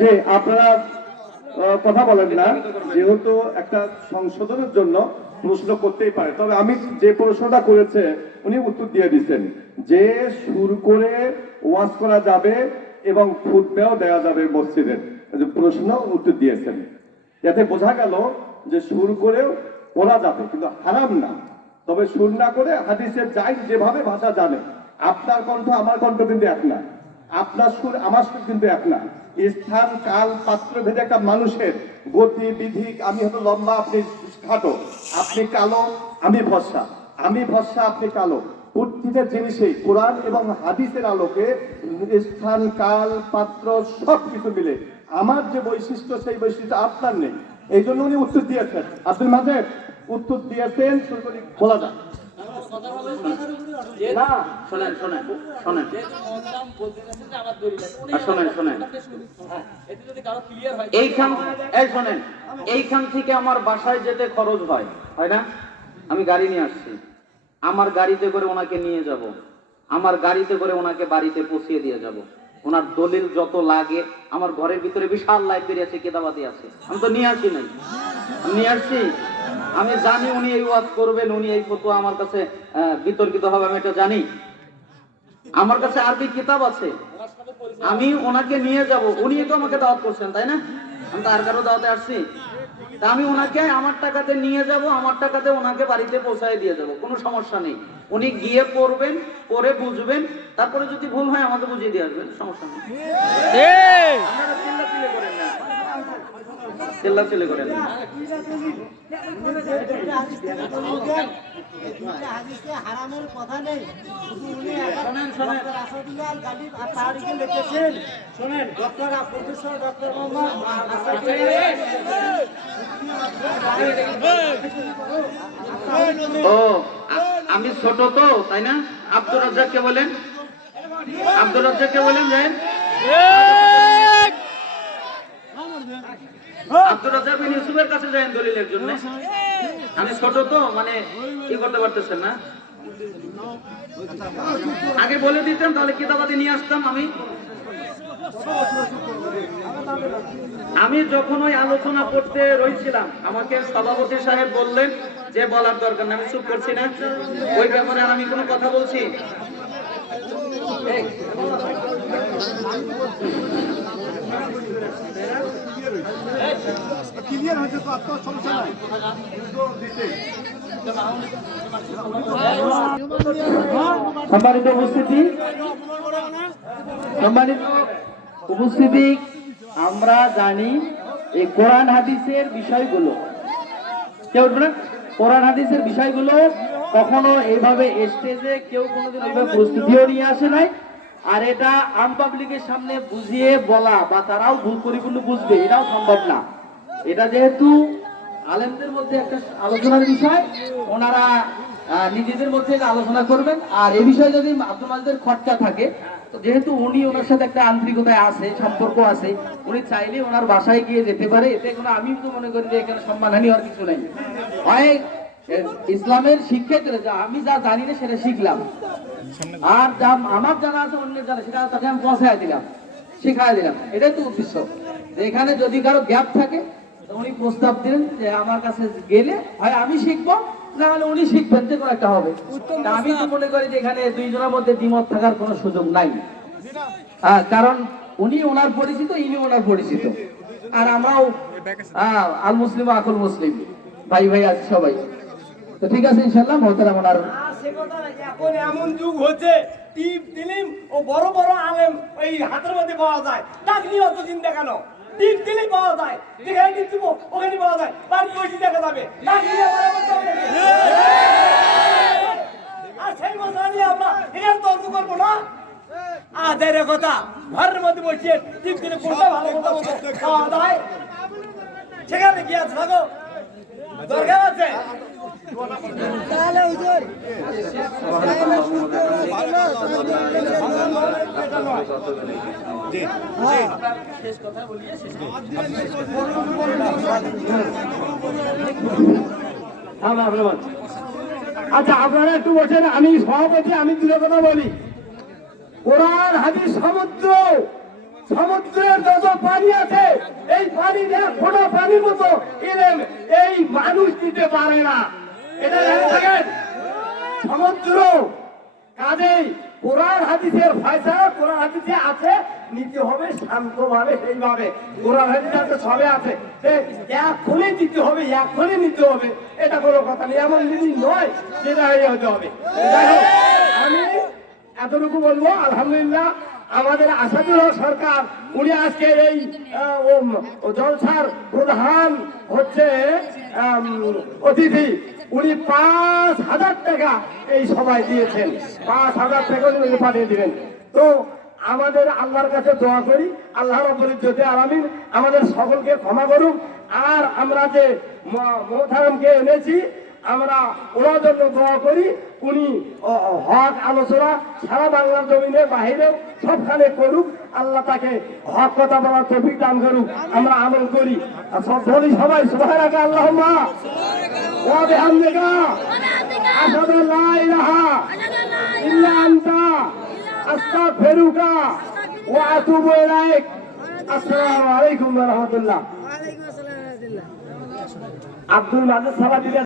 যে আপনারা কথা বলেন না। যেহেতু একটা সংশোধনের জন্য প্রশ্ন করতেই পারে। তবে আমি যে প্রশ্নটা করেছে, উনি উত্তর দিয়ে দিচ্ছেন যে সুর করে ওয়াজ করা যাবে এবং ফুটবেও দেওয়া যাবে মসজিদের প্রশ্ন উত্তর দিয়েছেন। এতে বোঝা গেল যে সুর করেও পড়া যাবে, কিন্তু হারাম না। তবে সুর না করে হাদিসের যাই যেভাবে ভাষা জানে, আপনার কণ্ঠ আমার কণ্ঠ কিন্তু এক না, আপনার সুর আমার সুর কিন্তু এক না। স্থান, কাল, পাত্র ভেদে একটা মানুষের গতি, বিধি, আমি হয়তো লম্বা, আপনি খাটো, আপনি কালো, আমি ভরসা আমি ভরসা, আপনি কালো। প্রত্যেকের জিনিসেই কোরআন এবং হাদিসের আলোকে স্থান, কাল, পাত্র সব কিছু মিলে আমার যে বৈশিষ্ট্য, সেই বৈশিষ্ট্য আপনার নেই। এই জন্য উনি উত্তর দিয়েছেন। আব্দুল মাজেদ উত্তর দিয়েছেন শুরু করি বলা যাক এইখান, এই শোনেন, এইখান থেকে আমার বাসায় যেতে খরচ হয় হয় না? আমি গাড়ি নিয়ে আসছি। আমার গাড়িতে করে ওনাকে নিয়ে যাব। আমার গাড়িতে করে ওনাকে বাড়িতে পৌঁছিয়ে দিয়ে যাব। ওনার দলিল যত লাগে, আমার ঘরের ভিতরে বিশাল লাইব্রেরি আছে কেতাবাদি আছে। আমি তো নিয়ে আসি নাই। নিয়ে আসছি আমি জানি উনি এই ওয়াজ করবেন, উনি এই ফতোয়া আমার কাছে বিতর্কিত হবে, আমি এটা জানি। আমার কাছে আরবি কিতাব আছে। আমি ওনাকে নিয়ে যাব উনি তো আমাকে দাওয়াত করছেন, তাই না? আমি তো আর কারও দাওয়াতে আসছি। আমি ওনাকে আমার টাকাতে নিয়ে যাব আমার টাকাতে ওনাকে বাড়িতে পৌঁছায় দিয়ে যাব কোনো সমস্যা নেই। উনি গিয়ে পড়বেন পড়ে বুঝবেন তারপরে যদি ভুল হয় আমাকে বুঝিয়ে দিয়ে আসবেন সমস্যা নেই। আপনারা চিল্লাচিল্লি করেন না। চিল্লাচিল্লি করেন না। হাদিসে হারামের কথা নেই শুধু উনি এখন শোনেন, শোনেন। ডক্টর শোনেন প্রফেসর ডক্টর মোহাম্মদ। ও আমি ছোট তো তাই না? আব্দুর রাজ্জাককে বলেন? আব্দুর রাজ্জাককে বলেন যে? আব্দুর রাজ্জাক বিন ইউসুফের কাছে যান দলিলের জন্য। আমি ছোট তো মানে কি করতে পারতেছেন না। আগে বলে দিতাম তাহলে কিতাবাদি নিয়ে আসতাম আমি। আমি যখন ওই আলোচনা করতে রয়েছিলাম আমাকে সভাপতি সাহেব বললেন যে বলার দরকার না আমি চুপ করছি না। ওই ব্যাপারে আমি কোনো কথা বলছি? ক্লিয়ার হয়েছে তো আপনার সমস্যা নাই। সম্মানিত উপস্থিতি। সম্মানিত উপস্থিতি, আমরা জানি এই কোরআন হাদিসের বিষয়গুলো। কেউ না? কোরআন হাদিসের বিষয়গুলো কখনো এইভাবে স্টেজে কেউ কোনোদিন এইভাবে প্রস্তুতিও নিয়ে আসে নাই। আর এটা আম পাবলিকের সামনে বুঝিয়ে বলা বা তারাও ভুল পরিপূর্ণ বুঝবে, এটাও সম্ভব না। এটা যেহেতু আলেমদের মধ্যে একটা আলোচনার বিষয়, ওনারা নিজেদের মধ্যে আলোচনা করবেন। আর এই বিষয়ে যদি আব্দুল মাজদের খরচা থাকে তো যেহেতু উনি ওনার সাথে একটা আন্তরিকতায় আছে, সম্পর্ক আছে, উনি চাইলে ওনার বাসায় গিয়ে যেতে পারে। এতে কোনো আমি তো মনে করি যে এখানে সম্মানহানি হওয়ার কিছু নাই। হয় ইসলামের শিক্ষাই যা, আমি যা জানি না সেটা শিখলাম। আর যা আমার জানা আছে, অন্যের জানা, সেটা তাকে আমি পৌঁছায় দিলাম শিখাই দিলাম। এটাই তো উদ্দেশ্য। এখানে যদি কারও গ্যাপ থাকে উনি প্রস্তাব দিলেন যে আমার কাছে গেলে, হয় আমি শিখব না হলে উনি শিখবেন যে কোনো একটা হবে। আমি তো মনে করি যে এখানে দুইজনের মধ্যে দ্বিমত থাকার কোনো সুযোগ নাই। কারণ উনি ওনার পরিচিত ইনি ওনার পরিচিত। আর আমরাও আল মুসলিম আকুল মুসলিম। ভাই ভাই আছে সবাই। তো ঠিক আছে ইনশাল্লাহ মহতারাম ওনার এখন এমন যুগ হচ্ছে টিপ দিলিম ও বড় বড় আলেম ওই হাতের মধ্যে পাওয়া যায়। ডাকনি অত চিন্তা কেন? টিপ দিলেই পাওয়া যায় যেখানে টিপ দিব ওখানে পাওয়া যায়। তার পয়সা দেখা যাবে। ডাকনি আমার আবার দরকার নেই। আর সেই কথা নিয়ে আমরা করব না? আদের কথা। ঘরের মধ্যে বসিয়ে টিপ দিলে কোনটা ভালো খাওয়া যায় সেখানে কি আছে? থাকো দরকার আছে? আচ্ছা আপনারা একটু বসেন, আমি সভাপতি, আমি দুটো কথা বলি। কোরআন হাদিস সমুদ্র সমুদ্রের যত পানি আছে এই পানি ফোঁটা পানির মতো এদের এই মানুষ দিতে পারে না। সমুদ্র কাজেই কোরআন হাদিসের ফয়সালা কোরআন হাদিসে আছে নিতে হবে শান্তভাবে সেইভাবে। কোরআন হাদিসে আছে সবে আছে। এ, এক্ষুনি দিতে হবে এক্ষুনি নিতে হবে এটা কোনো কথা নেই। এমন জিনিস নয় যেটা হয়ে হতে হবে। আমি এতটুকু বলব, আলহামদুলিল্লাহ, আমাদের আসাদুল সরকার, উনি আজকে এই জলসার প্রধান হচ্ছে অতিথি। উনি পাঁচ হাজার টাকা এই সবাই দিয়েছেন। পাঁচ হাজার টাকা উনি পাঠিয়ে দিবেন তো আমাদের আল্লাহর কাছে দোয়া করি, আল্লাহ রব্বুল ইজ্জতে আলামিন আমাদের সকলকে ক্ষমা করুক। আর আমরা যে মোহতারামকে এনেছি আমরা ওনার জন্য দোয়া করি উনি হক আলোচনা সারা বাংলার জমিনে বাহিরে সবখানে করুক আল্লাহ তাকে হক কথা বলার তফিক দান করুক আমরা আমল করি। সব বলি সবাই সবাই আগে আল্লাহ মা ও বেহামদিকা আসাদ লা ইলাহা ইল্লা আনতা। আস্তাগফিরুকা। ওয়া আতুবু ইলাইক। আসসালামু আলাইকুম ওয়া রাহমাতুল্লাহ। আব্দুল মাজেদ সালাদিয়া